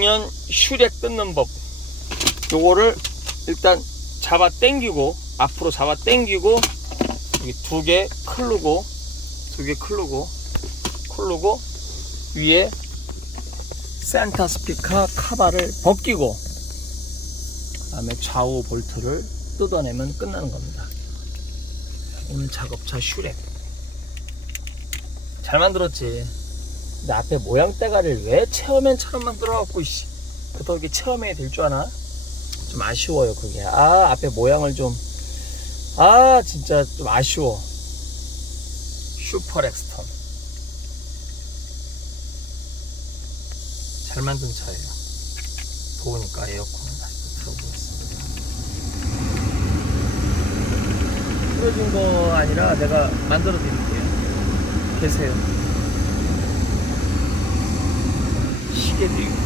년 슈렉 뜯는 법 요거를 일단 잡아 당기고 앞으로 잡아 여기 두개 클르고 두 개 클르고 클르고 위에 센터 스피커 카바를 벗기고 그 다음에 좌우 볼트를 뜯어내면 끝나는 겁니다. 오늘 작업차 슈렉 잘 만들었지. 근데 앞에 모양 대가리를 왜 체어맨처럼 만들어갖고 이씨 그렇다고 이게 체어맨이 될 줄 아나? 좀 아쉬워요 그게. 아 앞에 모양을 좀 아 진짜 좀 아쉬워. 슈퍼 렉스턴 잘 만든 차예요. 더우니까 에어컨을 다시 또 틀어보겠습니다. 틀어진 거 아니라 내가 만들어 드릴게요. 계세요. 시계도 있고